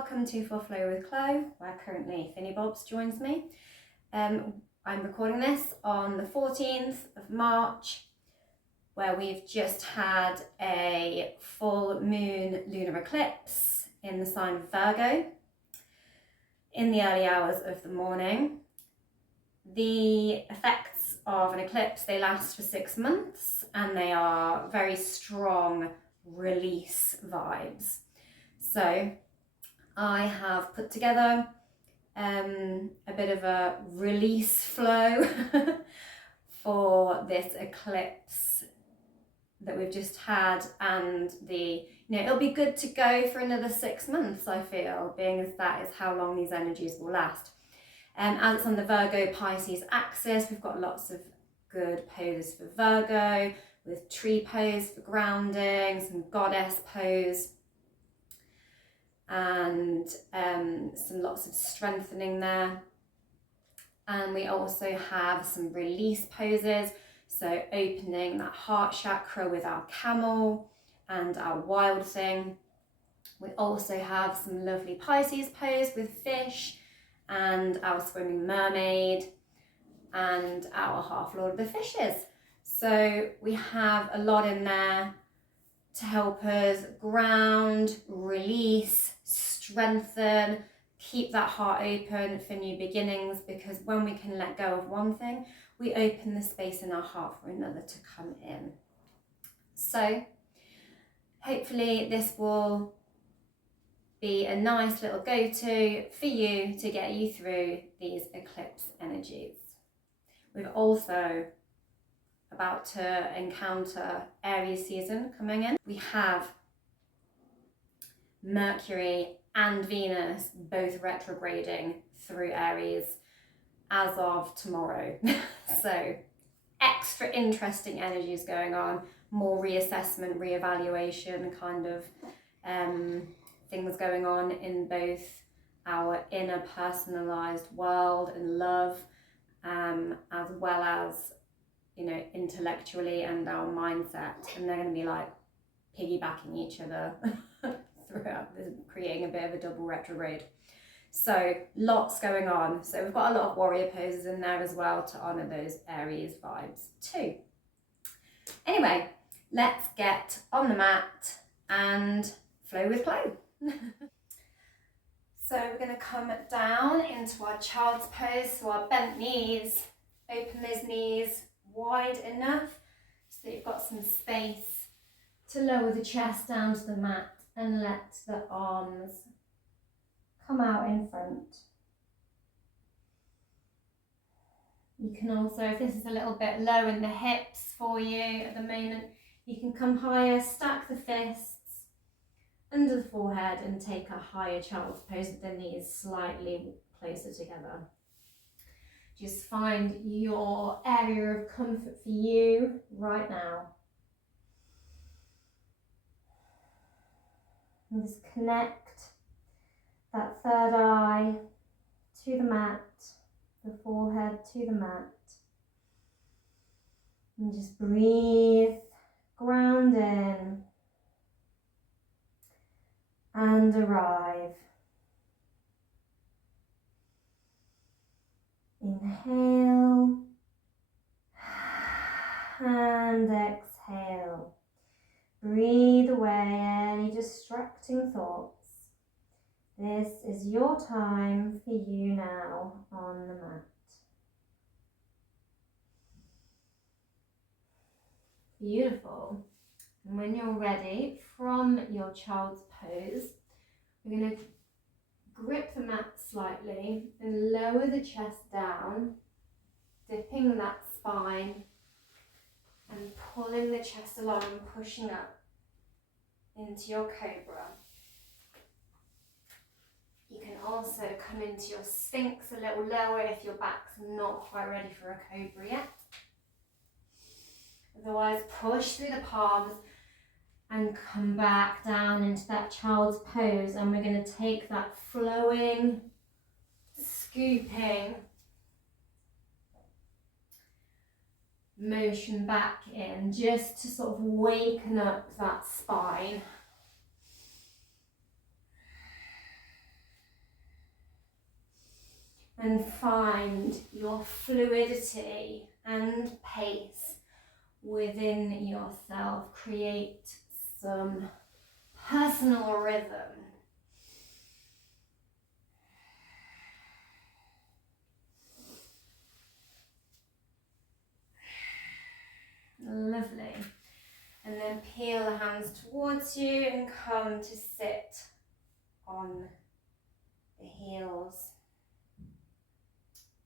welcome to For Flow with Plough, where currently Finny Bobs joins me. I'm recording this on the 14th of March, where we've just had a full moon lunar eclipse in the sign of Virgo in the early hours of the morning. The effects of an eclipse, they last for 6 months and they are very strong release vibes. So I have put together a bit of a release flow for this eclipse that we've just had, and it'll be good to go for another 6 months, I feel, being as that is how long these energies will last. As it's on the Virgo Pisces axis, we've got lots of good poses for Virgo, with tree pose for grounding, some goddess pose, and lots of strengthening there. And we also have some release poses, so opening that heart chakra with our Camel and our Wild Thing. We also have some lovely Pisces pose with fish and our swimming mermaid and our half Lord of the Fishes. So we have a lot in there to help us ground, release, strengthen, keep that heart open for new beginnings, because when we can let go of one thing, we open the space in our heart for another to come in. So hopefully this will be a nice little go-to for you to get you through these eclipse energies. We've also about to encounter Aries season coming in. We have Mercury and Venus both retrograding through Aries as of tomorrow. So extra interesting energies going on, more reassessment, reevaluation kind of things going on in both our inner personalized world and love, as well as intellectually and our mindset, and they're going to be like piggybacking each other throughout this, creating a bit of a double retrograde. So lots going on. So we've got a lot of warrior poses in there as well to honor those Aries vibes too. Anyway, let's get on the mat and flow with Plough. So we're going to come down into our child's pose, so our bent knees, open those knees wide enough so that you've got some space to lower the chest down to the mat and let the arms come out in front. You can also, if this is a little bit low in the hips for you at the moment, you can come higher, stack the fists under the forehead and take a higher child's pose with the knees slightly closer together. Just find your area of comfort for you right now. And just connect that third eye to the mat, the forehead to the mat. And just breathe, ground in, and arrive. Inhale and exhale. Breathe away any distracting thoughts. This is your time for you now on the mat. Beautiful. And when you're ready, from your child's pose, we're going to grip the mat slightly and lower the chest down, dipping that spine and pulling the chest along and pushing up into your cobra. You can also come into your sphinx a little lower if your back's not quite ready for a cobra yet. Otherwise, push through the palms and come back down into that child's pose, and we're going to take that flowing, scooping motion back in, just to sort of waken up that spine. and find your fluidity and pace within yourself. Create some personal rhythm. Lovely. And then peel the hands towards you and come to sit on the heels.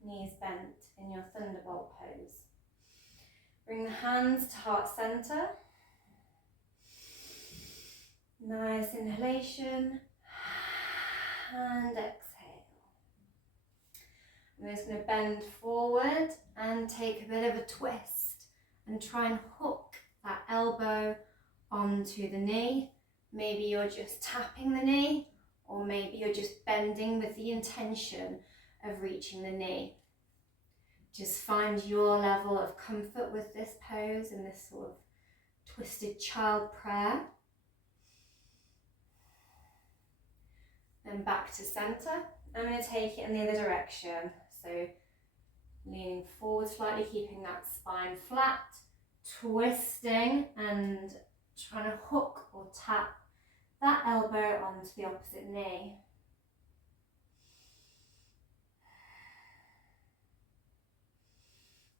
Knees bent in your thunderbolt pose. Bring the hands to heart center. Nice inhalation and exhale. I'm just going to bend forward and take a bit of a twist and try and hook that elbow onto the knee. Maybe you're just tapping the knee, or maybe you're just bending with the intention of reaching the knee. Just find your level of comfort with this pose and this sort of twisted child prayer. Then back to center. I'm going to take it in the other direction. So leaning forward slightly, keeping that spine flat, twisting and trying to hook or tap that elbow onto the opposite knee.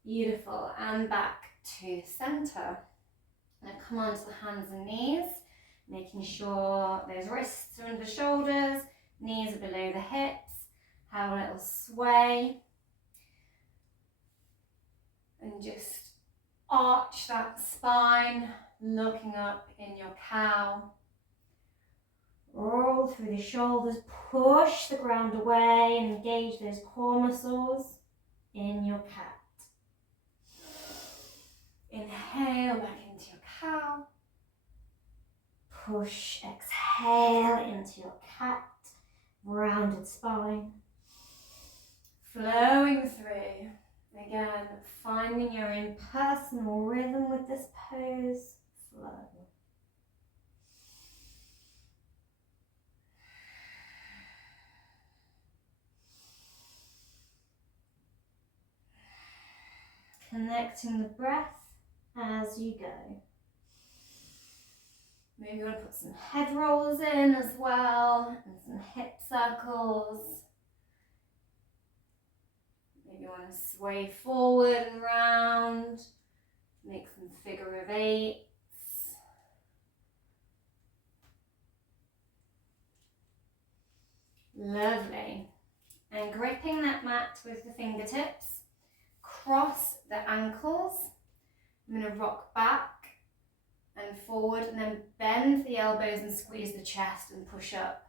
Beautiful, and back to center. Now come onto the hands and knees, making sure those wrists are under the shoulders, knees are below the hips. Have a little sway. And just arch that spine, looking up in your cow. Roll through the shoulders, push the ground away and engage those core muscles in your cat. Inhale back into your cow. Push, exhale into your cat. Rounded spine. Flowing through. Again, finding your own personal rhythm with this pose. Flow. Connecting the breath as you go. Maybe you want to put some head rolls in as well, and some hip circles. Maybe you want to sway forward and round, make some figure of eights. Lovely. And gripping that mat with the fingertips, cross the ankles. I'm going to rock back and forward and then bend the elbows and squeeze the chest and push up.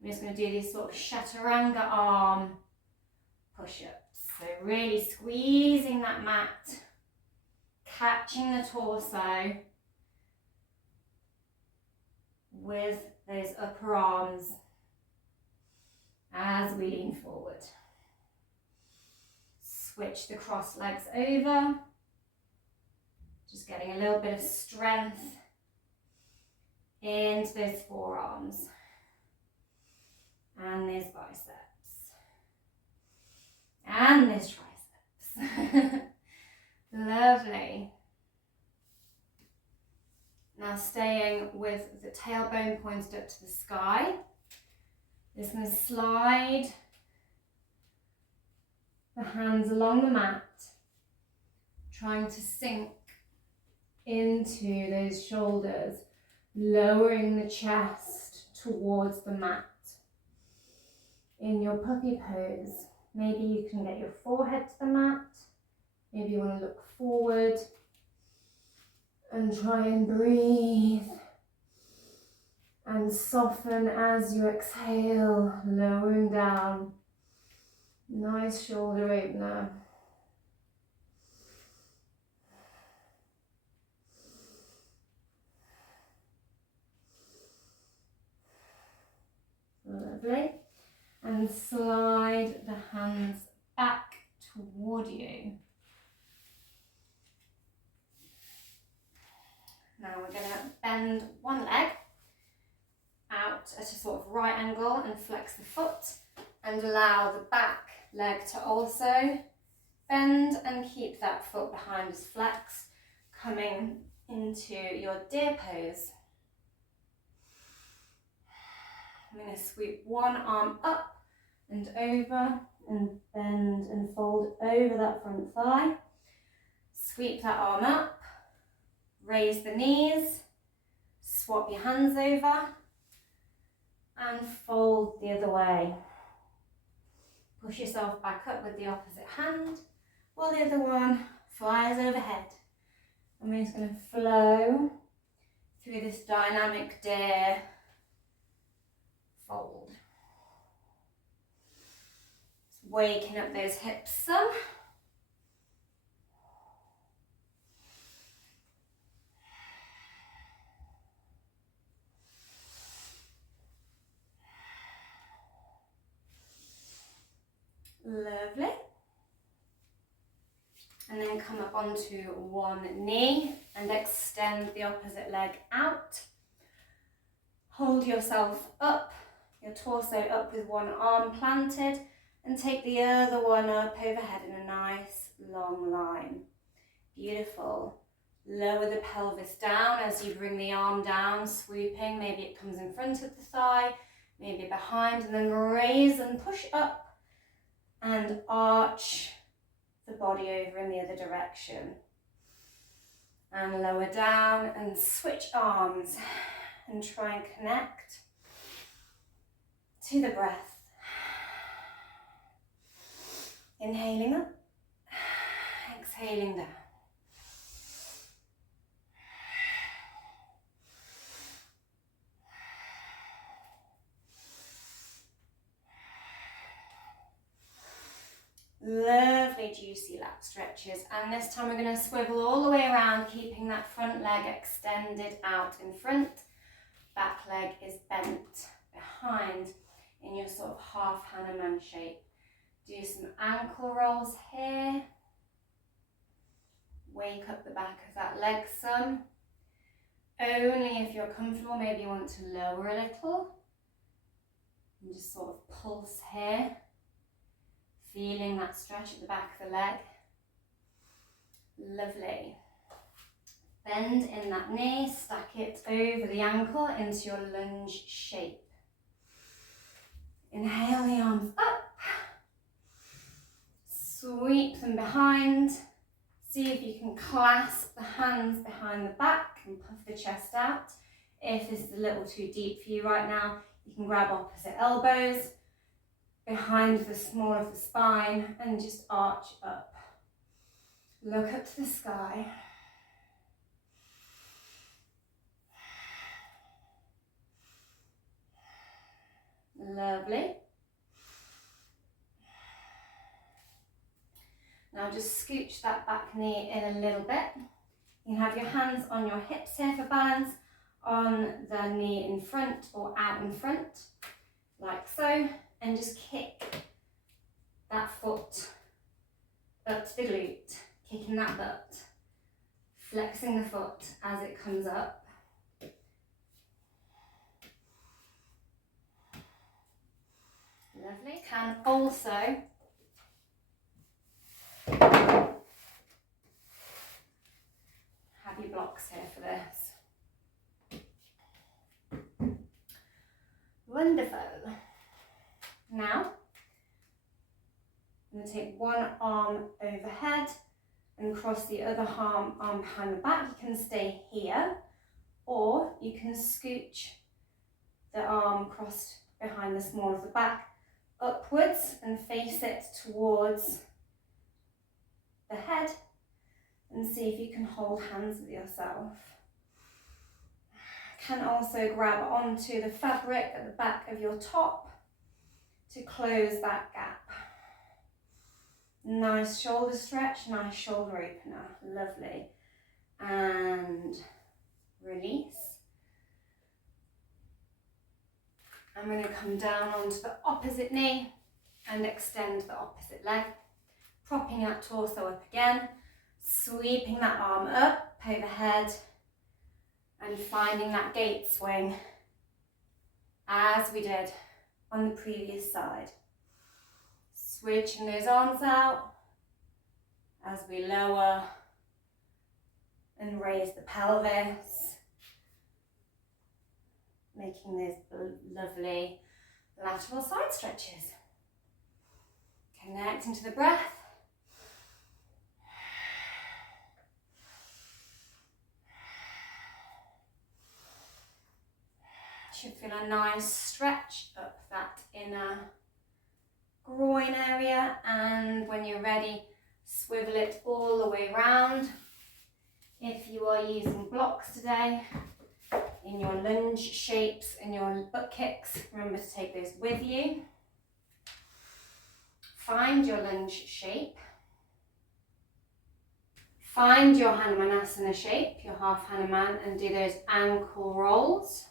I'm just going to do these sort of chaturanga arm push-ups. So really squeezing that mat, catching the torso with those upper arms as we lean forward. Switch the cross legs over. Just getting a little bit of strength into those forearms and those biceps and those triceps. Lovely. Now staying with the tailbone pointed up to the sky. Just going to slide the hands along the mat, trying to sink into those shoulders, lowering the chest towards the mat. In your puppy pose, maybe you can get your forehead to the mat, maybe you want to look forward and try and breathe and soften as you exhale, lowering down. Nice shoulder opener. Lovely. And slide the hands back toward you. Now we're going to bend one leg out at a sort of right angle and flex the foot and allow the back leg to also bend and keep that foot behind us flexed, coming into your deer pose. I'm going to sweep one arm up and over and bend and fold over that front thigh. Sweep that arm up, raise the knees, swap your hands over and fold the other way. Push yourself back up with the opposite hand while the other one flies overhead. And we're just going to flow through this dynamic deer fold. Just waking up those hips some. Lovely. And then come up onto one knee and extend the opposite leg out. Hold yourself up, your torso up with one arm planted, and take the other one up overhead in a nice long line. Beautiful. Lower the pelvis down as you bring the arm down, swooping. Maybe it comes in front of the thigh, maybe behind, and then raise and push up and arch the body over in the other direction. And lower down and switch arms and try and connect to the breath. Inhaling up, exhaling down. Lovely juicy lat stretches, and this time we're going to swivel all the way around, keeping that front leg extended out in front. Back leg is bent behind in your sort of half Hanuman shape. Do some ankle rolls here. Wake up the back of that leg some. Only if you're comfortable, maybe you want to lower a little. And just sort of pulse here. Feeling that stretch at the back of the leg. Lovely. Bend in that knee, stack it over the ankle into your lunge shape. Inhale the arms up. Sweep them behind. See if you can clasp the hands behind the back and puff the chest out. If this is a little too deep for you right now, you can grab opposite elbows behind the small of the spine and just arch up. Look up to the sky. Lovely. Now just scooch that back knee in a little bit. You can have your hands on your hips here for balance, on the knee in front or out in front, like so. And just kick that foot up to the glute, kicking that butt, flexing the foot as it comes up. Lovely. Can also have your blocks here for this. Wonderful. Now, I'm going to take one arm overhead and cross the other arm behind the back. You can stay here, or you can scooch the arm crossed behind the small of the back upwards and face it towards the head, and see if you can hold hands with yourself. Can also grab onto the fabric at the back of your top to close that gap. Nice shoulder stretch, nice shoulder opener, lovely. And release. I'm going to come down onto the opposite knee and extend the opposite leg, propping that torso up again, sweeping that arm up overhead and finding that gate swing as we did on the previous side. Switching those arms out as we lower and raise the pelvis, making those lovely lateral side stretches. Connecting to the breath. Should feel a nice stretch up that inner groin area, and when you're ready, swivel it all the way around. If you are using blocks today, in your lunge shapes and your butt kicks, remember to take those with you. Find your lunge shape. Find your Hanumanasana shape, your half Hanuman, and do those ankle rolls.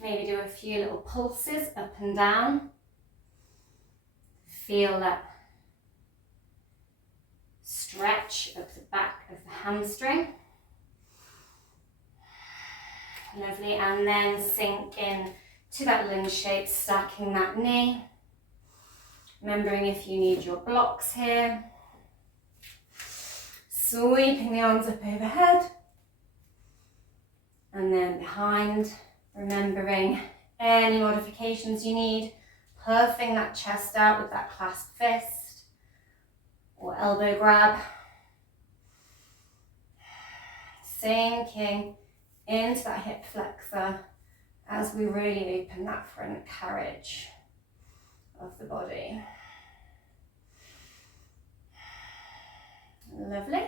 Maybe do a few little pulses up and down. Feel that stretch up the back of the hamstring. Lovely, and then sink in to that lunge shape, stacking that knee. Remembering if you need your blocks here. Sweeping the arms up overhead. And then behind, remembering any modifications you need. Puffing that chest out with that clasped fist or elbow grab. Sinking into that hip flexor as we really open that front carriage of the body. Lovely.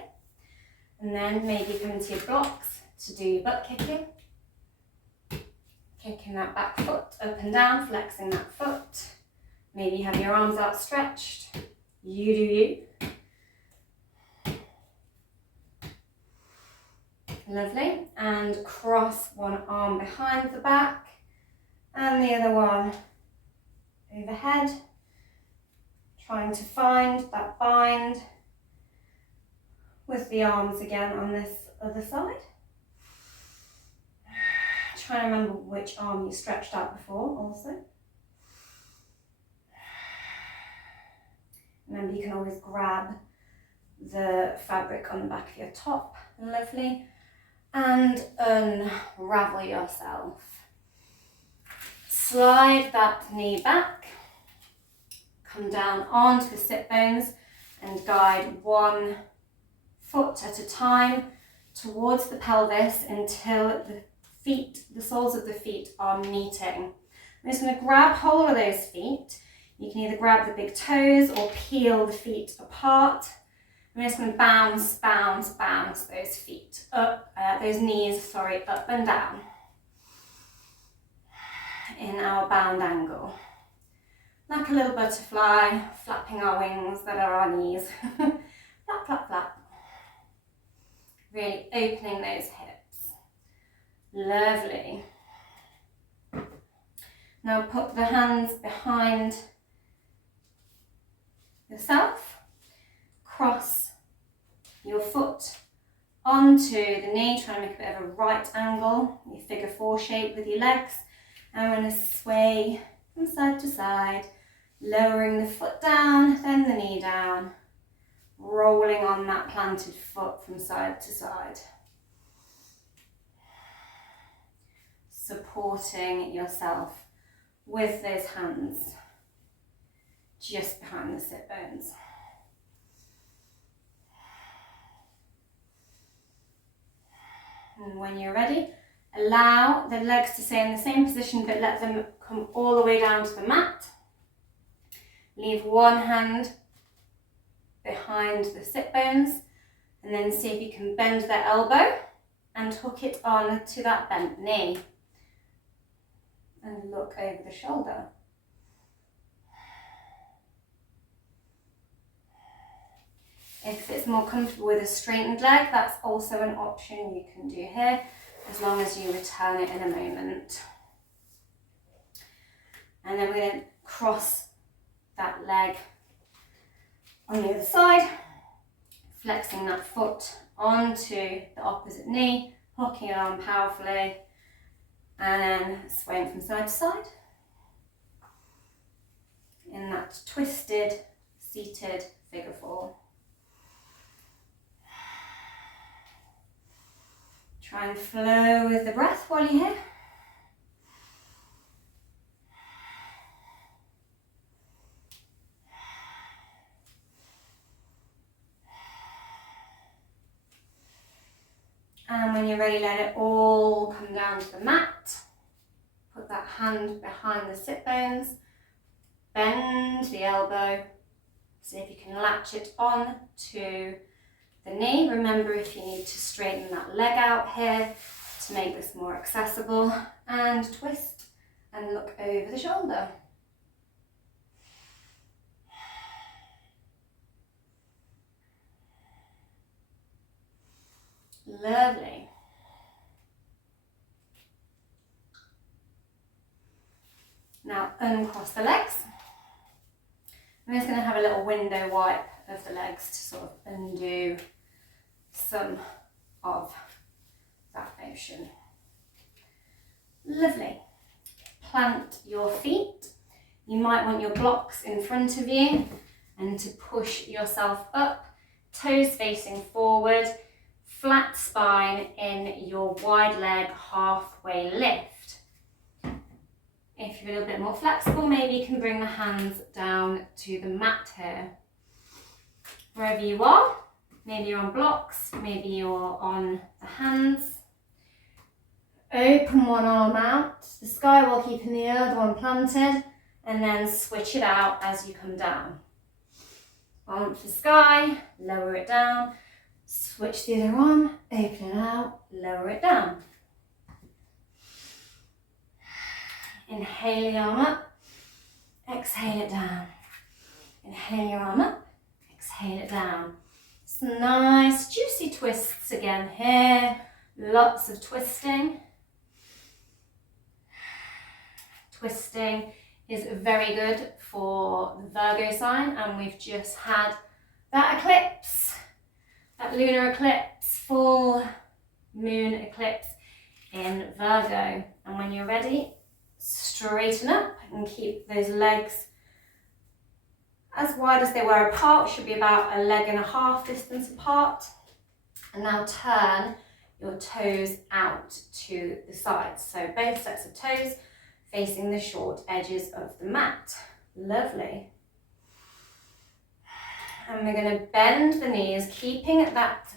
And then maybe come to your blocks to do your butt kicking. Kicking that back foot up and down, flexing that foot. Maybe you have your arms outstretched. You do you. Lovely. And cross one arm behind the back and the other one overhead. Trying to find that bind with the arms again on this other side. Try to remember which arm you stretched out before also. Remember, you can always grab the fabric on the back of your top. Lovely. And unravel yourself. Slide that knee back. Come down onto the sit bones and guide one foot at a time towards the pelvis until the soles of the feet are meeting. I'm just going to grab hold of those feet. You can either grab the big toes or peel the feet apart. I'm just going to bounce, bounce, bounce those feet up, those knees, up and down in our bound angle. Like a little butterfly, flapping our wings that are our knees. Flap, flap, flap. Really opening those hips. Lovely. Now put the hands behind yourself. Cross your foot onto the knee. Try and make a bit of a right angle. Your figure 4 shape with your legs. And we're going to sway from side to side. Lowering the foot down, then the knee down. Rolling on that planted foot from side to side. Supporting yourself with those hands just behind the sit bones. And when you're ready, allow the legs to stay in the same position, but let them come all the way down to the mat. Leave one hand behind the sit bones, and then see if you can bend the elbow and hook it on to that bent knee. And look over the shoulder. If it's more comfortable with a straightened leg, that's also an option you can do here, as long as you return it in a moment. And then we're going to cross that leg on the other side, flexing that foot onto the opposite knee, hooking it on powerfully, and then swaying from side to side. in that twisted, seated figure four. Try and flow with the breath while you're here. And when you're ready, let it all come down to the mat. Put that hand behind the sit bones. Bend the elbow. See if you can latch it on to the knee. Remember, if you need to straighten that leg out here to make this more accessible. And twist and look over the shoulder. Lovely. Now uncross the legs. I'm just going to have a little window wipe of the legs to sort of undo some of that motion. Lovely. Plant your feet. You might want your blocks in front of you and to push yourself up, toes facing forward, flat spine in your wide leg halfway lift. If you're a little bit more flexible, maybe you can bring the hands down to the mat here. Wherever you are, maybe you're on blocks, maybe you're on the hands. Open one arm out to the sky while keeping the other one planted, and then switch it out as you come down. Arm to the sky, lower it down, switch the other arm, open it out, lower it down. Inhale your arm up, exhale it down. Inhale your arm up, exhale it down. Some nice juicy twists again here, lots of twisting. Twisting is very good for the Virgo sign, and we've just had that eclipse, that lunar eclipse, full moon eclipse in Virgo. And when you're ready, straighten up and keep those legs as wide as they were apart. Should be about 1.5 leg distance apart. And now turn your toes out to the sides. So both sets of toes facing the short edges of the mat. Lovely. And we're going to bend the knees, keeping that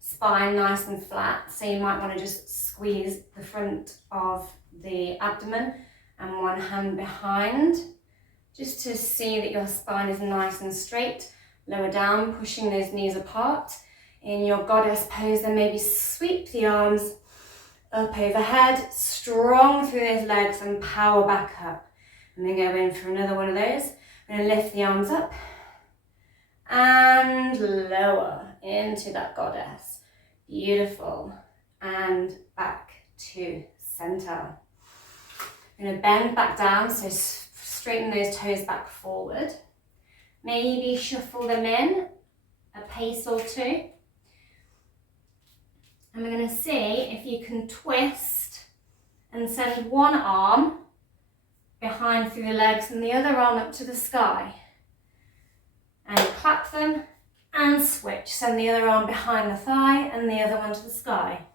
spine nice and flat. So you might want to just squeeze the front of the abdomen and one hand behind, just to see that your spine is nice and straight. Lower down, pushing those knees apart. In your goddess pose, then maybe sweep the arms up overhead, strong through those legs, and power back up. And then go in for another one of those. I'm going to lift the arms up and lower into that goddess. Beautiful. And back to center. I'm going to bend back down, so straighten those toes back forward. Maybe shuffle them in a pace or two. And we're going to see if you can twist and send one arm behind through the legs and the other arm up to the sky. And clap them and switch. Send the other arm behind the thigh and the other one to the sky.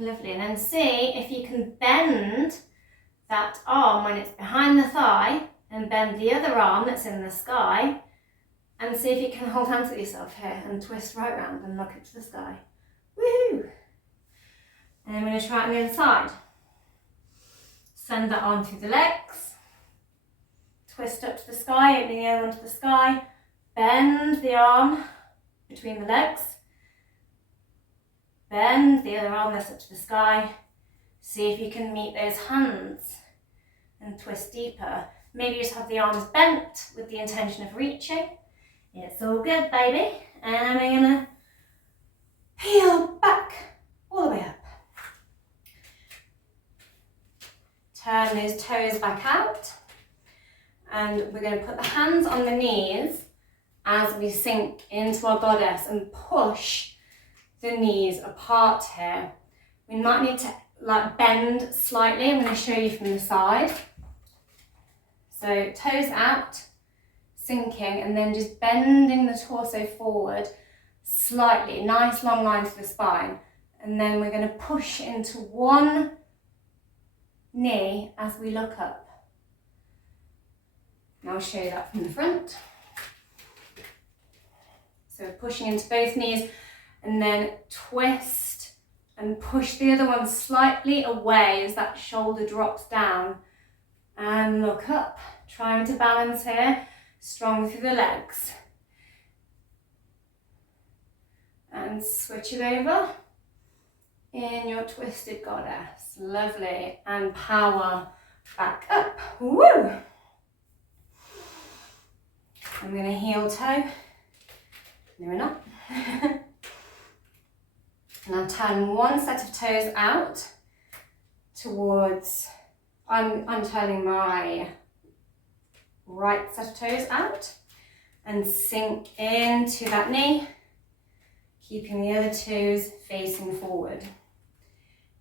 Lovely. And then see if you can bend that arm when it's behind the thigh and bend the other arm that's in the sky, and see if you can hold hands with yourself here and twist right round and look up to the sky. Woohoo! And I'm going to try it on the other side. Send that arm through the legs, twist up to the sky, opening the other one to the sky, bend the arm between the legs, bend the other arm that's up to the sky. See if you can meet those hands and twist deeper. Maybe just have the arms bent with the intention of reaching. It's all good, baby. And we're gonna peel back all the way up. Turn those toes back out. And we're gonna put the hands on the knees as we sink into our goddess and push the knees apart here. We might need to like bend slightly. I'm going to show you from the side. So toes out, sinking, and then just bending the torso forward slightly. Nice long line to the spine. And then we're going to push into one knee as we look up. And I'll show you that from the front. So pushing into both knees and then twist and push the other one slightly away as that shoulder drops down. And look up, trying to balance here, strong through the legs. And switch it over in your twisted goddess. Lovely. And power back up. Woo! I'm going to heel toe. No, we're not. Now turn one set of toes out towards, I'm turning my right set of toes out and sink into that knee, keeping the other toes facing forward.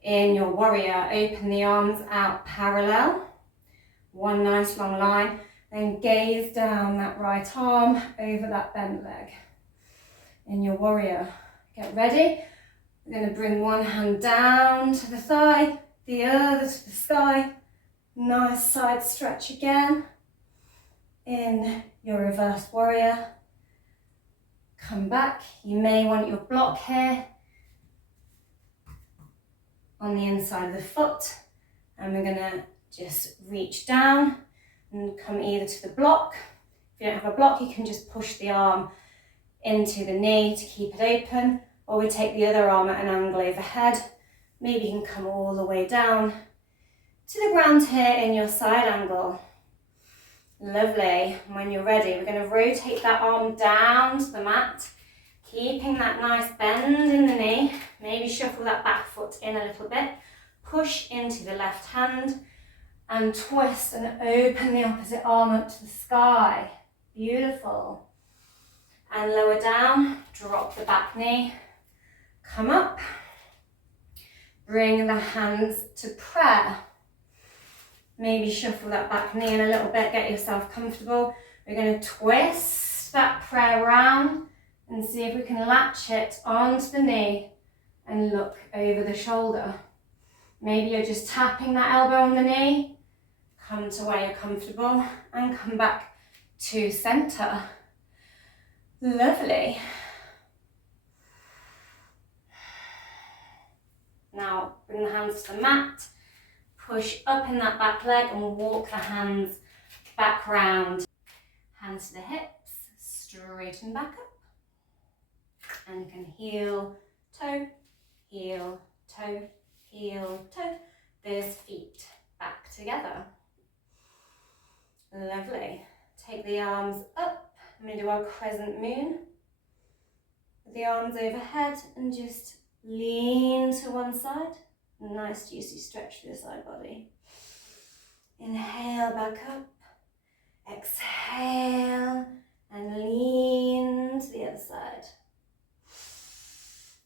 In your warrior, open the arms out parallel, one nice long line, then gaze down that right arm over that bent leg. In your warrior, get ready. We're going to bring one hand down to the thigh, the other to the sky. Nice side stretch again. In your reversed warrior, come back. You may want your block here on the inside of the foot, and we're going to just reach down and come either to the block. If you don't have a block, you can just push the arm into the knee to keep it open, or we take the other arm at an angle overhead. Maybe you can come all the way down to the ground here in your side angle. Lovely. And when you're ready, we're going to rotate that arm down to the mat, keeping that nice bend in the knee. Maybe shuffle that back foot in a little bit. Push into the left hand and twist and open the opposite arm up to the sky. Beautiful. And lower down, drop the back knee, come up, bring the hands to prayer. Maybe shuffle that back knee in a little bit, get yourself comfortable. We're going to twist that prayer around and see if we can latch it onto the knee and look over the shoulder. Maybe you're just tapping that elbow on the knee, come to where you're comfortable and come back to center. Lovely. Now bring the hands to the mat, push up in that back leg and walk the hands back round. Hands to the hips, straighten back up. And you can heel, toe, heel, toe, heel, toe. Those feet back together. Lovely. Take the arms up. I'm going to do our crescent moon. With the arms overhead and just lean to one side. Nice juicy stretch through the side body. Inhale back up. Exhale and lean to the other side.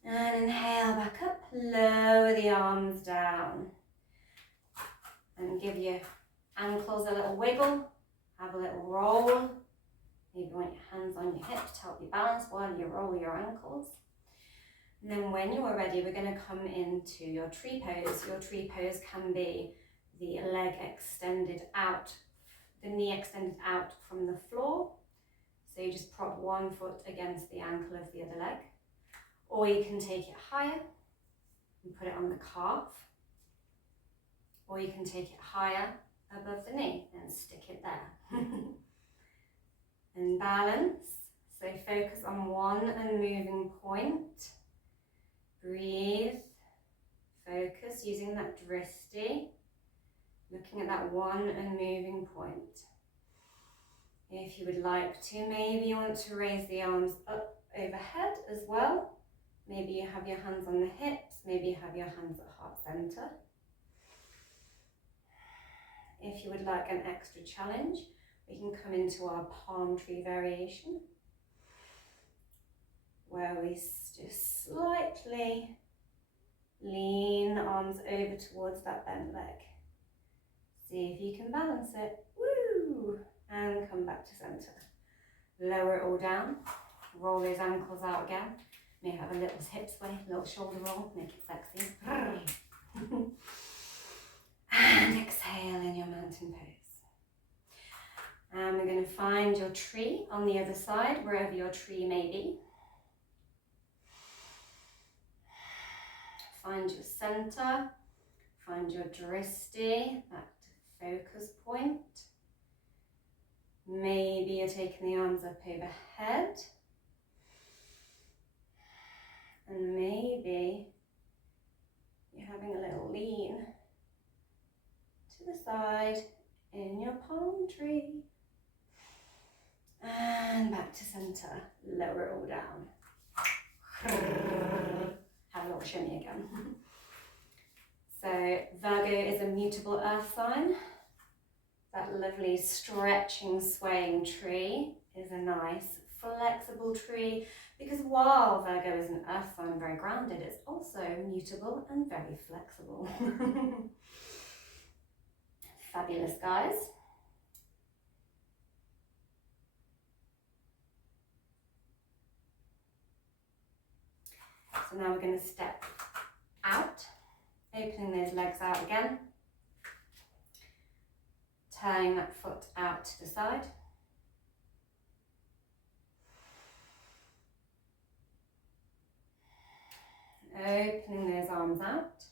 And inhale back up. Lower the arms down. And give your ankles a little wiggle. Have a little roll. Maybe you want your hands on your hips to help you balance while you roll your ankles. And then when you are ready, we're going to come into your tree pose. Your tree pose can be the leg extended out, the knee extended out from the floor. So you just prop one foot against the ankle of the other leg. Or you can take it higher and put it on the calf. Or you can take it higher above the knee and stick it there. And balance, so focus on one unmoving point. Breathe, focus using that drishti, looking at that one unmoving point. If you would like to, maybe you want to raise the arms up overhead as well. Maybe you have your hands on the hips, maybe you have your hands at heart center. If you would like an extra challenge, we can come into our palm tree variation. where we just slightly lean the arms over towards that bent leg. See if you can balance it. Woo! And come back to center. Lower it all down. Roll those ankles out again. May have a little hip sway, little shoulder roll, make it sexy. And exhale in your mountain pose. And we're going to find your tree on the other side, wherever your tree may be. Find your center, find your drishti, that focus point. Maybe you're taking the arms up overhead. And maybe you're having a little lean to the side in your palm tree. And back to center, lower it all down. Have a little shimmy again. So Virgo is a mutable earth sign. That lovely stretching, swaying tree is a nice flexible tree, because while Virgo is an earth sign, very grounded, it's also mutable and very flexible. Fabulous, guys. So now we're going to step out, opening those legs out again, turning that foot out to the side. Opening those arms out.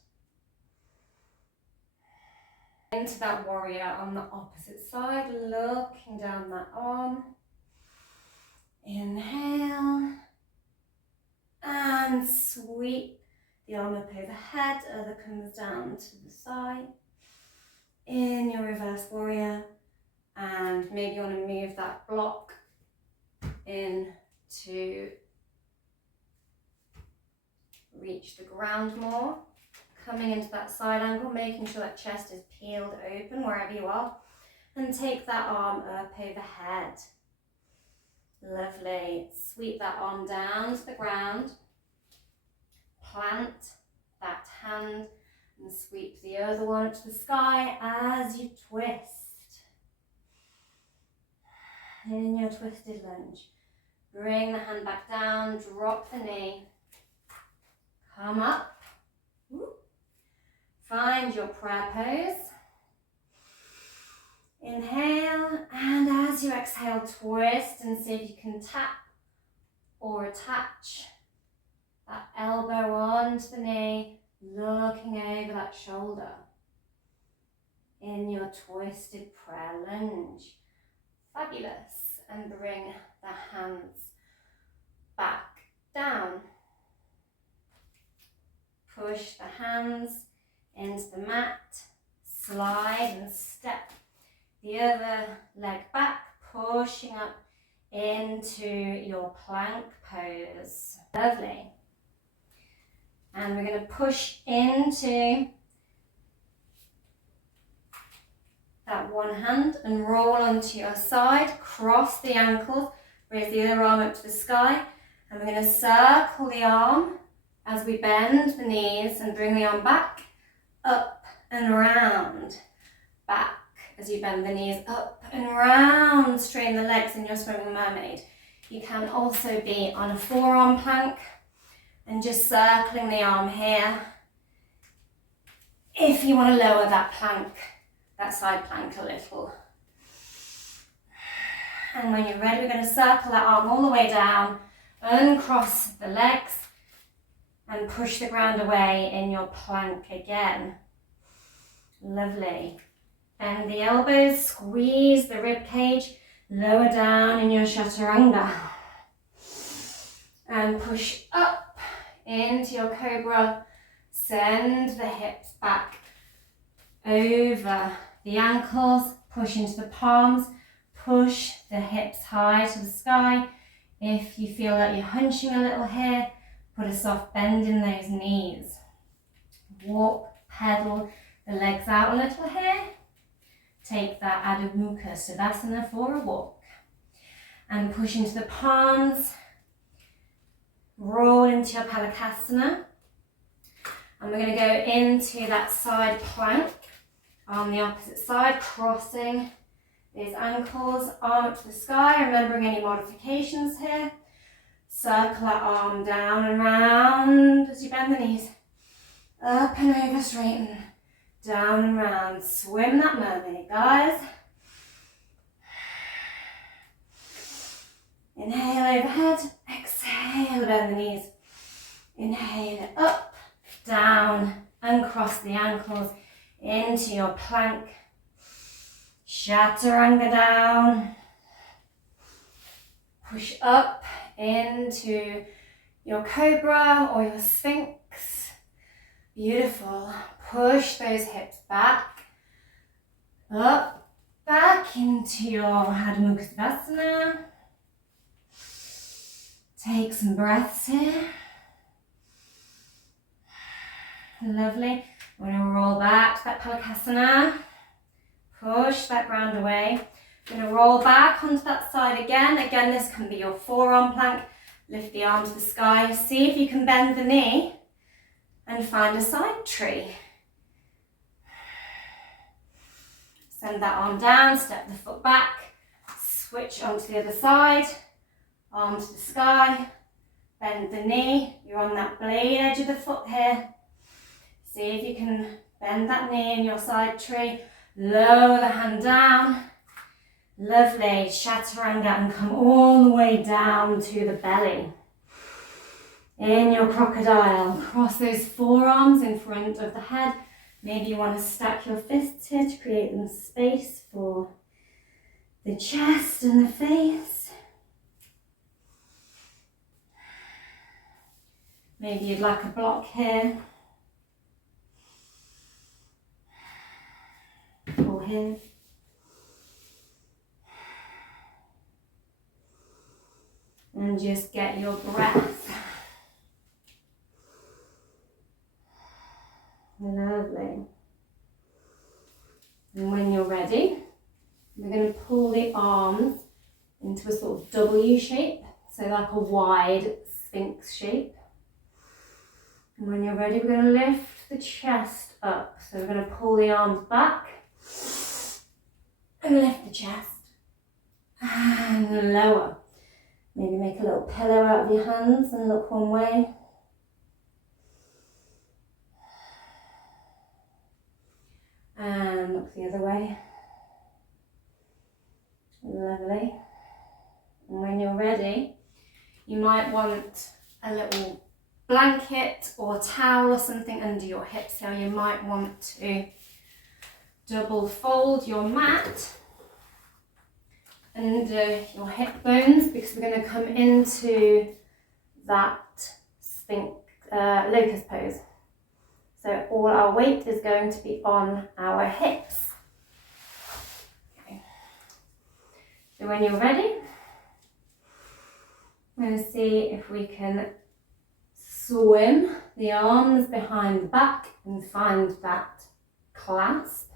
Into that warrior on the opposite side, looking down that arm. Inhale. And sweep the arm up overhead, other comes down to the side. In your reverse warrior, and maybe you want to move that block in to reach the ground more. Coming into that side angle, making sure that chest is peeled open wherever you are, and take that arm up overhead. Lovely. Sweep that arm down to the ground. Plant that hand and sweep the other one up to the sky as you twist. In your twisted lunge, bring the hand back down, drop the knee, come up. Find your prayer pose. Inhale, and as you exhale, twist and see if you can tap or attach that elbow onto the knee, looking over that shoulder. In your twisted prayer lunge. Fabulous. And bring the hands back down. Push the hands into the mat, slide and step the other leg back, pushing up into your plank pose. Lovely. And we're going to push into that one hand and roll onto your side, cross the ankles, raise the other arm up to the sky, and we're going to circle the arm as we bend the knees and bring the arm back, up and round, back as you bend the knees, up and round, straighten the legs in your swimming mermaid. You can also be on a forearm plank and just circling the arm here. If you want to lower that plank, that side plank a little. And when you're ready, we're going to circle that arm all the way down, uncross the legs, and push the ground away in your plank again. Lovely. Bend the elbows, squeeze the rib cage, lower down in your chaturanga. And push up into your cobra. Send the hips back over the ankles, push into the palms, push the hips high to the sky. If you feel like you're hunching a little here, put a soft bend in those knees. Walk, pedal the legs out a little here. Take that Adho Mukha Shavasana for a walk. And push into the palms. roll into your Palakasana. And we're going to go into that side plank on the opposite side, crossing these ankles, arm up to the sky, remembering any modifications here. Circle that arm down and round as you bend the knees. Up and over, straighten. Down and round. Swim that mermaid, guys. Inhale overhead. Exhale, bend the knees. Inhale it up, down, and cross the ankles into your plank. Chaturanga down. Push up into your cobra or your sphinx. Beautiful. Push those hips back. Up, back into your Adho Mukha Shavasana. Take some breaths here. Lovely. We're going to roll back to that Palakasana. Push that ground away. We're going to roll back onto that side again. Again, this can be your forearm plank. Lift the arm to the sky. See if you can bend the knee and find a side tree. Send that arm down, step the foot back. Switch onto the other side. Arm to the sky. Bend the knee. You're on that blade edge of the foot here. See if you can bend that knee in your side tree. Lower the hand down. Lovely. Chaturanga and come all the way down to the belly. In your crocodile, cross those forearms in front of the head. Maybe you want to stack your fists here to create some space for the chest and the face. Maybe you'd like a block here. Or here. And just get your breath. Lovely. And when you're ready, we're going to pull the arms into a sort of W shape, so like a wide sphinx shape. And when you're ready, we're going to lift the chest up. So we're going to pull the arms back and lift the chest and lower. Maybe make a little pillow out of your hands and look one way. And look the other way. Lovely. And when you're ready, you might want a little blanket or towel or something under your hips. So you might want to double fold your mat under your hip bones, because we're going to come into that locust pose. So all our weight is going to be on our hips. Okay. So when you're ready, I'm going to see if we can swim the arms behind the back and find that clasp.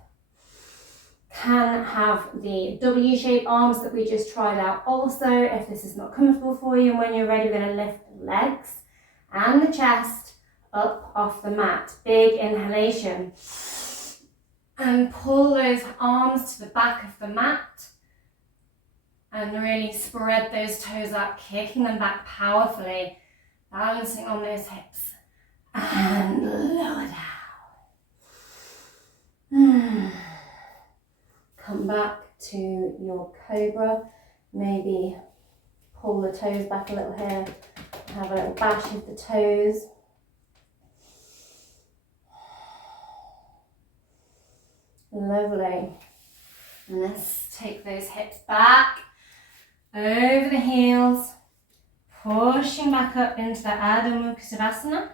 Can have the W-shaped arms that we just tried out also, if this is not comfortable for you. And when you're ready, we're going to lift the legs and the chest up off the mat. Big inhalation. And pull those arms to the back of the mat. And really spread those toes out, kicking them back powerfully. Balancing on those hips. And lower down. Come back to your cobra. Maybe pull the toes back a little here. Have a little bash of the toes. Lovely. And let's take those hips back over the heels. Pushing back up into the Adho Mukha Shavasana.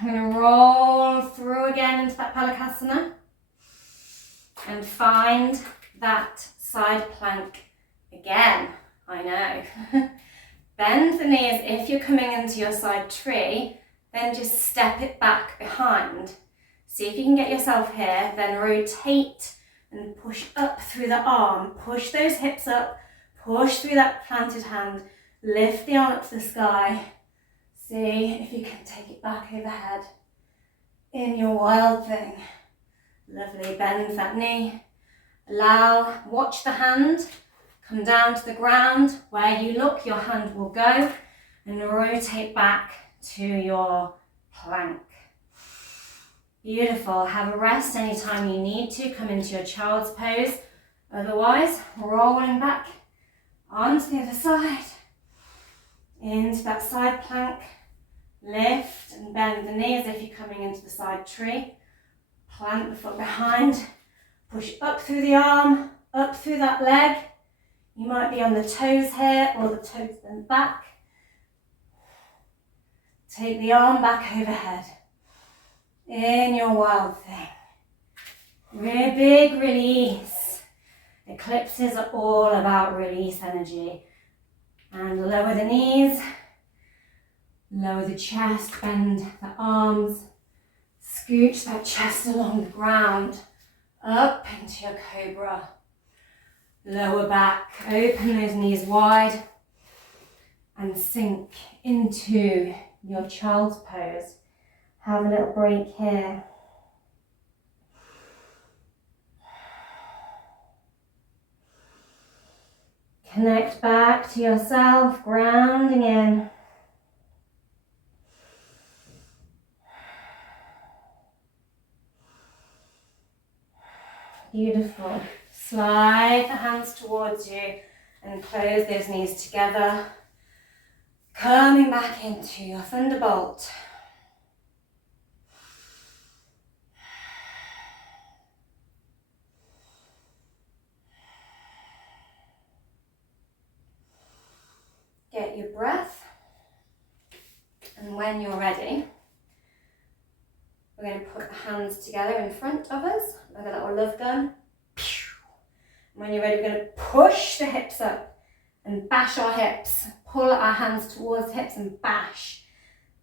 I'm going to roll through again into that Palakasana. And find that side plank again. I know. Bend the knees. If you're coming into your side tree, then just step it back behind. See if you can get yourself here, then rotate and push up through the arm. Push those hips up, push through that planted hand, Lift the arm up to the sky. See if you can take it back overhead in your wild thing. Lovely, bend that knee. Watch the hand come down to the ground. Where you look, your hand will go, and rotate back to your plank. Beautiful. Have a rest anytime you need to. Come into your child's pose. Otherwise, rolling back onto the other side. Into that side plank. Lift and bend the knee as if you're coming into the side tree. Plant the foot behind. Push up through the arm, up through that leg. You might be on the toes here or the toes bend back. Take the arm back overhead. In your wild thing. Really big release. Eclipses are all about release energy. And lower the knees. Lower the chest, bend the arms. Scooch that chest along the ground. Up into your cobra. Lower back, open those knees wide. And sink into your child's pose. Have a little break here. Connect back to yourself, grounding in. Beautiful. Slide the hands towards you and close those knees together. Coming back into your thunderbolt. Get your breath. And when you're ready, we're going to put the hands together in front of us, like a little love gun. When you're ready, we're going to push the hips up and bash our hips. Pull our hands towards the hips and bash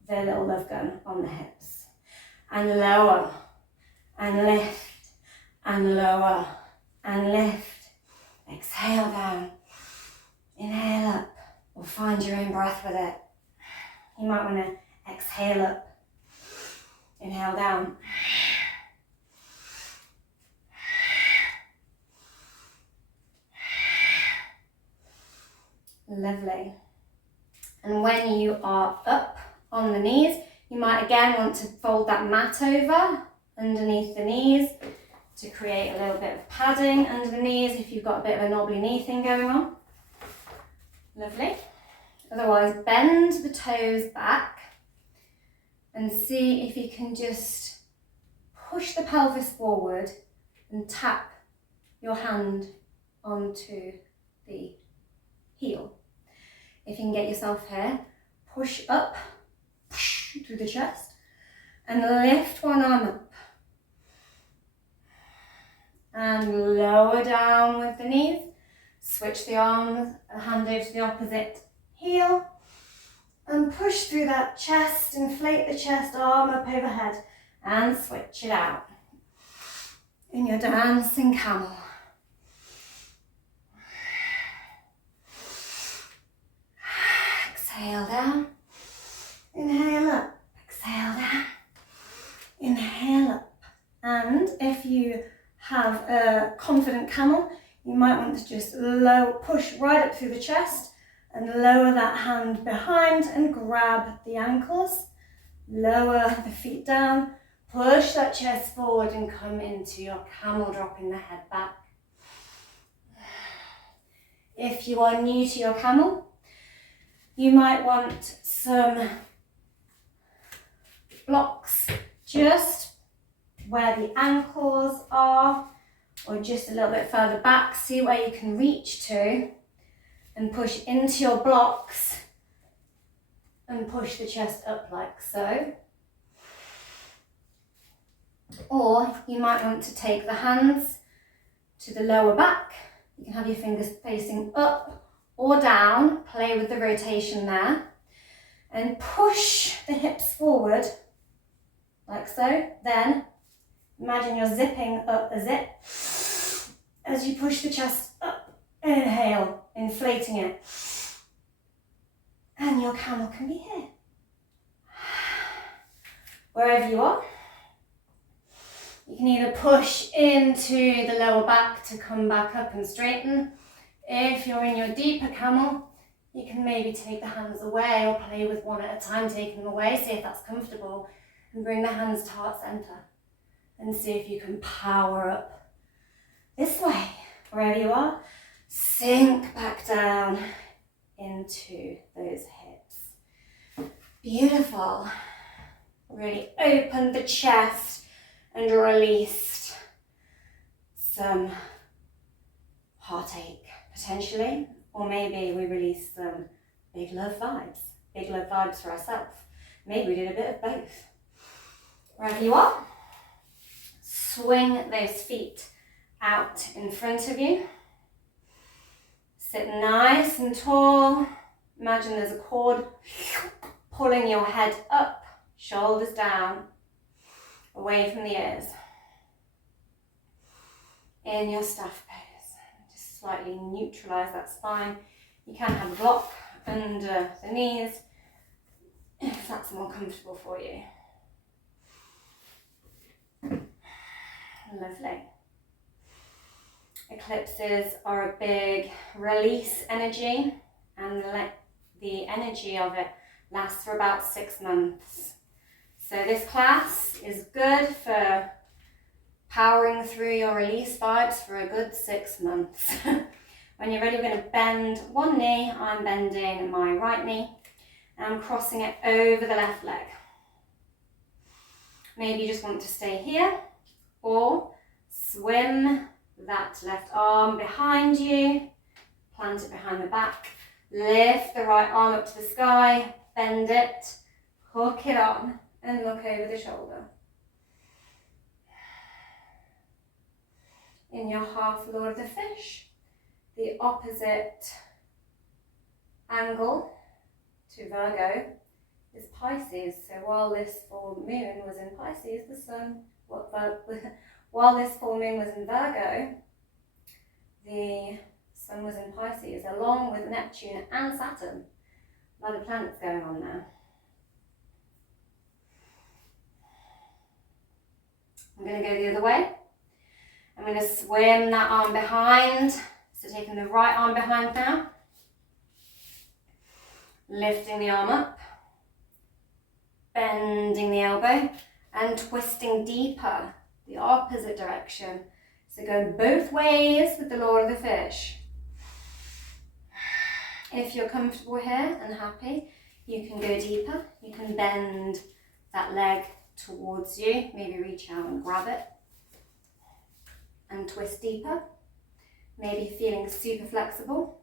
the little love gun on the hips. And lower, and lift, and lower, and lift. Exhale down. Inhale up, or find your own breath with it. You might want to exhale up. Inhale down. Lovely. And when you are up on the knees, you might again want to fold that mat over underneath the knees to create a little bit of padding under the knees if you've got a bit of a knobbly knee thing going on. Lovely. Otherwise, bend the toes back and see if you can just push the pelvis forward and tap your hand onto the heel. If you can get yourself here, push up through the chest and lift one arm up. And lower down with the knees. Switch the arms, hand over to the opposite heel. And push through that chest, inflate the chest, arm up overhead. And switch it out. In your dancing camel. Exhale down. Inhale up. Exhale down. Inhale up. And if you have a confident camel, you might want to just push right up through the chest and lower that hand behind and grab the ankles. Lower the feet down, push that chest forward and come into your camel, dropping the head back. If you are new to your camel, you might want some blocks just where the ankles are, or just a little bit further back. See where you can reach to and push into your blocks and push the chest up like so. Or you might want to take the hands to the lower back. You can have your fingers facing up or down, play with the rotation there, and push the hips forward like so. Then imagine you're zipping up a zip as you push the chest up. Inhale, inflating it. your camel can be here. Wherever you are, you can either push into the lower back to come back up and straighten. If you're in your deeper camel, you can maybe take the hands away or play with one at a time, taking them away, see if that's comfortable, and bring the hands to heart center and see if you can power up this way. Wherever you are, sink back down into those hips. Beautiful. Really open the chest and released some heartache, potentially. Or maybe we release some big love vibes for ourselves. Maybe we did a bit of both. Wherever you are, swing those feet out in front of you. Sit nice and tall. Imagine there's a cord pulling your head up, shoulders down, away from the ears. In your staff pose. Just slightly neutralize that spine. You can have a block under the knees if that's more comfortable for you. Lovely. Eclipses are a big release energy, and the energy of it lasts for about 6 months. So this class is good for powering through your release vibes for a good 6 months. When you're ready, we're going to bend one knee. I'm bending my right knee, and I'm crossing it over the left leg. Maybe you just want to stay here, or swim that left arm behind you, plant it behind the back, lift the right arm up to the sky, bend it, hook it on, and look over the shoulder. In your half Lord of the Fish, the opposite angle to Virgo is Pisces. So while this full moon was in Pisces, while this full moon was in Virgo, the sun was in Pisces, along with Neptune and Saturn. A lot of planets going on now. I'm going to go the other way. I'm going to swim that arm behind. So taking the right arm behind now. Lifting the arm up. Bending the elbow and twisting deeper, the opposite direction. So going both ways with the Lord of the Fish. If you're comfortable here and happy, you can go deeper. You can bend that leg towards you, maybe reach out and grab it and twist deeper. Maybe feeling super flexible,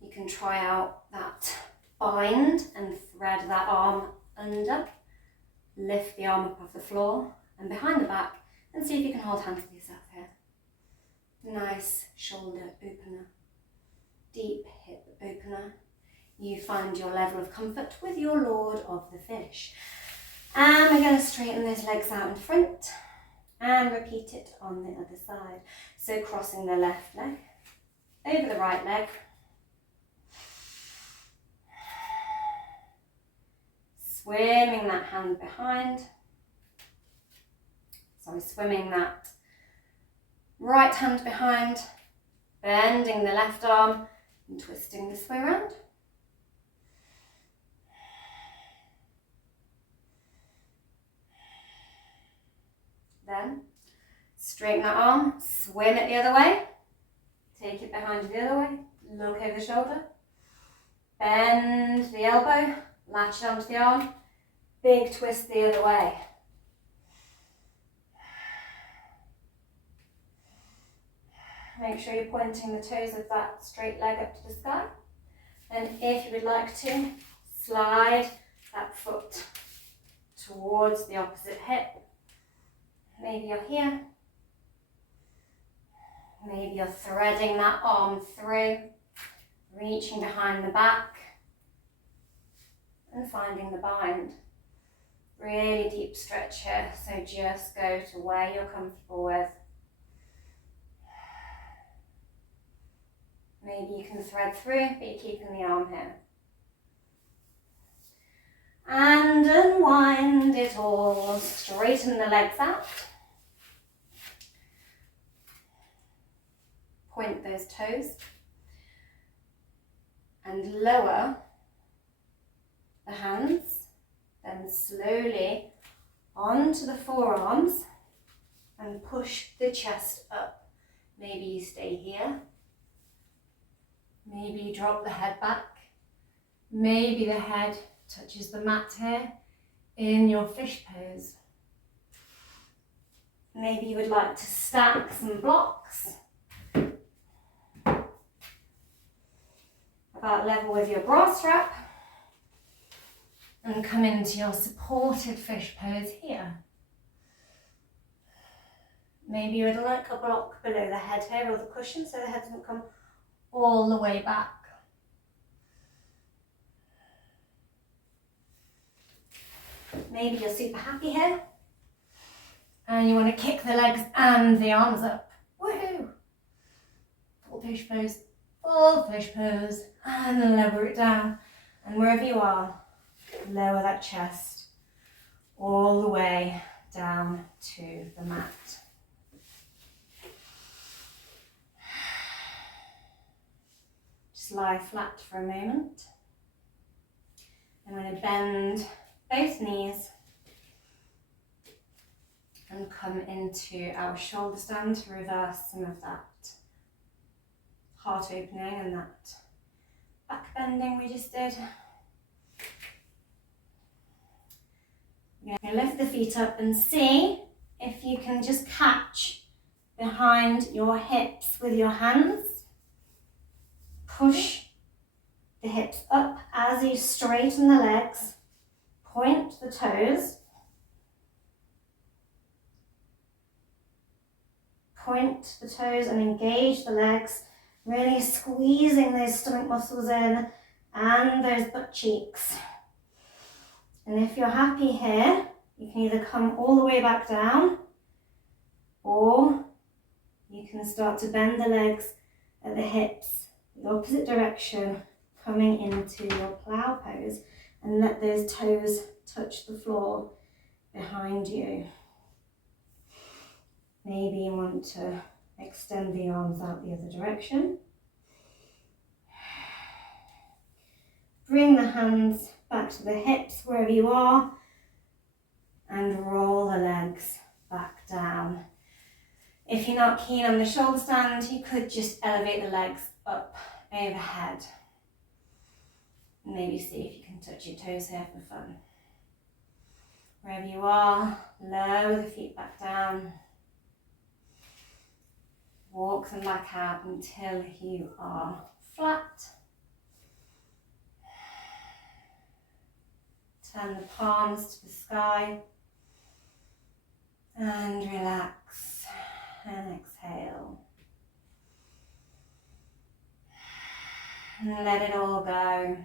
you can try out that bind and thread that arm under, lift the arm up off the floor and behind the back, and see if you can hold hands with yourself here. Nice shoulder opener, deep hip opener. You find your level of comfort with your Lord of the Fish. And we're going to straighten those legs out in front and repeat it on the other side. So crossing the left leg over the right leg. Swimming that hand behind. Swimming that right hand behind. Bending the left arm and twisting this way around. Then straighten that arm, swim it the other way, take it behind you the other way, look over the shoulder, bend the elbow, latch it onto the arm, big twist the other way. Make sure you're pointing the toes of that straight leg up to the sky. And if you would like to, slide that foot towards the opposite hip. Maybe you're here. Maybe you're threading that arm through, reaching behind the back and finding the bind. Really deep stretch here, so just go to where you're comfortable with. Maybe you can thread through, but you're keeping the arm here. And unwind it all. Straighten the legs out. Point those toes. And lower the hands. Then slowly onto the forearms and push the chest up. Maybe you stay here. Maybe you drop the head back. Maybe the head touches the mat here in your fish pose. Maybe you would like to stack some blocks about level with your bra strap and come into your supported fish pose here. Maybe you would like a block below the head here or the cushion so the head doesn't come all the way back. Maybe you're super happy here and you want to kick the legs and the arms up. Woohoo! Full fish pose, and lower it down. And wherever you are, lower that chest all the way down to the mat. Just lie flat for a moment. I'm going to bend both knees and come into our shoulder stand to reverse some of that heart opening and that back bending we just did. You're going to lift the feet up and see if you can just catch behind your hips with your hands. Push the hips up as you straighten the legs. Point the toes. Point the toes and engage the legs, really squeezing those stomach muscles in and those butt cheeks. And if you're happy here, you can either come all the way back down or you can start to bend the legs at the hips, the opposite direction, coming into your plough pose, and let those toes touch the floor behind you. Maybe you want to extend the arms out the other direction. Bring the hands back to the hips wherever you are and roll the legs back down. If you're not keen on the shoulder stand, you could just elevate the legs up overhead. Maybe see if you can touch your toes here for fun. Wherever you are, lower the feet back down. Walk them back out until you are flat. Turn the palms to the sky and relax and exhale. And let it all go.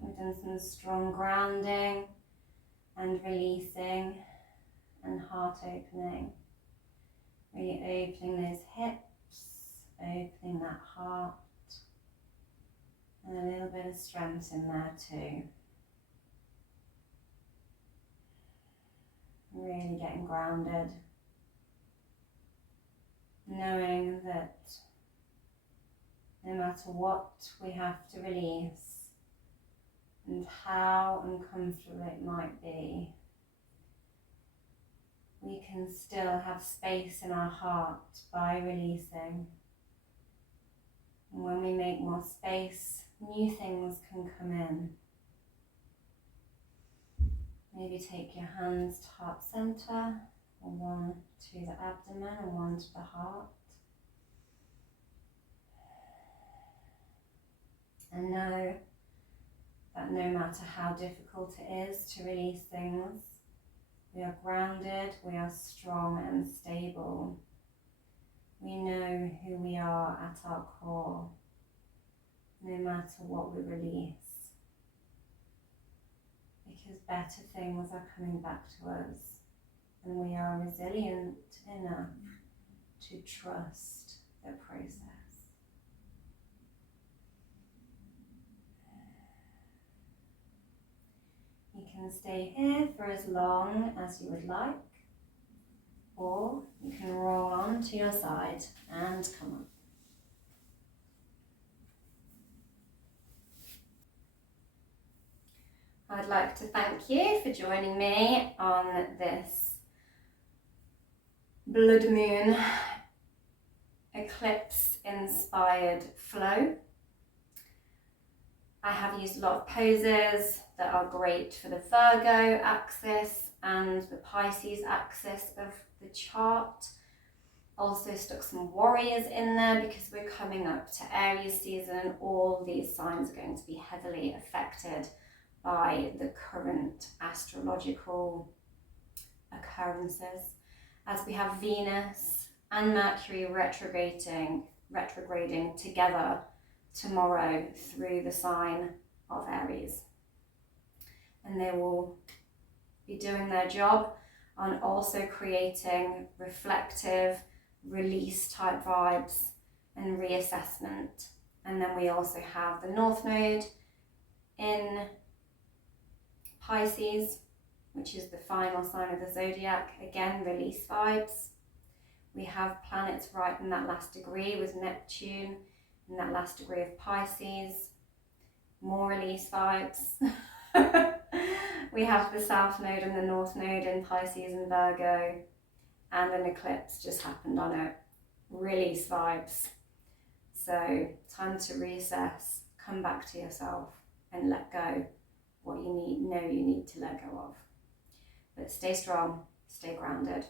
We've done some strong grounding and releasing and heart opening. Really opening those hips, opening that heart, and a little bit of strength in there too. Really getting grounded, knowing that no matter what we have to release and how uncomfortable it might be, we can still have space in our heart by releasing. And when we make more space, new things can come in. Maybe take your hands to heart center, or one to the abdomen and one to the heart. And know that no matter how difficult it is to release things, we are grounded, we are strong and stable. We know who we are at our core, no matter what we release. Because better things are coming back to us, and we are resilient enough to trust the process. can stay here for as long as you would like, or you can roll on to your side and come up. I'd like to thank you for joining me on this blood moon eclipse inspired flow. I have used a lot of poses that are great for the Virgo axis and the Pisces axis of the chart. Also stuck some warriors in there because we're coming up to Aries season. All these signs are going to be heavily affected by the current astrological occurrences, as we have Venus and Mercury retrograding together tomorrow through the sign of Aries. And they will be doing their job on also creating reflective, release type vibes and reassessment. And then we also have the North Node in Pisces, which is the final sign of the zodiac, again release vibes. We have planets right in that last degree with Neptune in that last degree of Pisces, more release vibes. We have the South Node and the North Node in Pisces and Virgo, and an eclipse just happened on it, release vibes. So time to reassess, come back to yourself and let go what you need to let go of. But stay strong, stay grounded,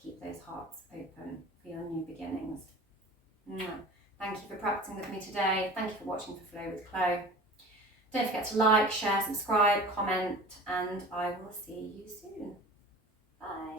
keep those hearts open for your new beginnings. Thank you for practicing with me today. Thank you for watching For Flow with Plough. Don't forget to like, share, subscribe, comment, and I will see you soon. Bye.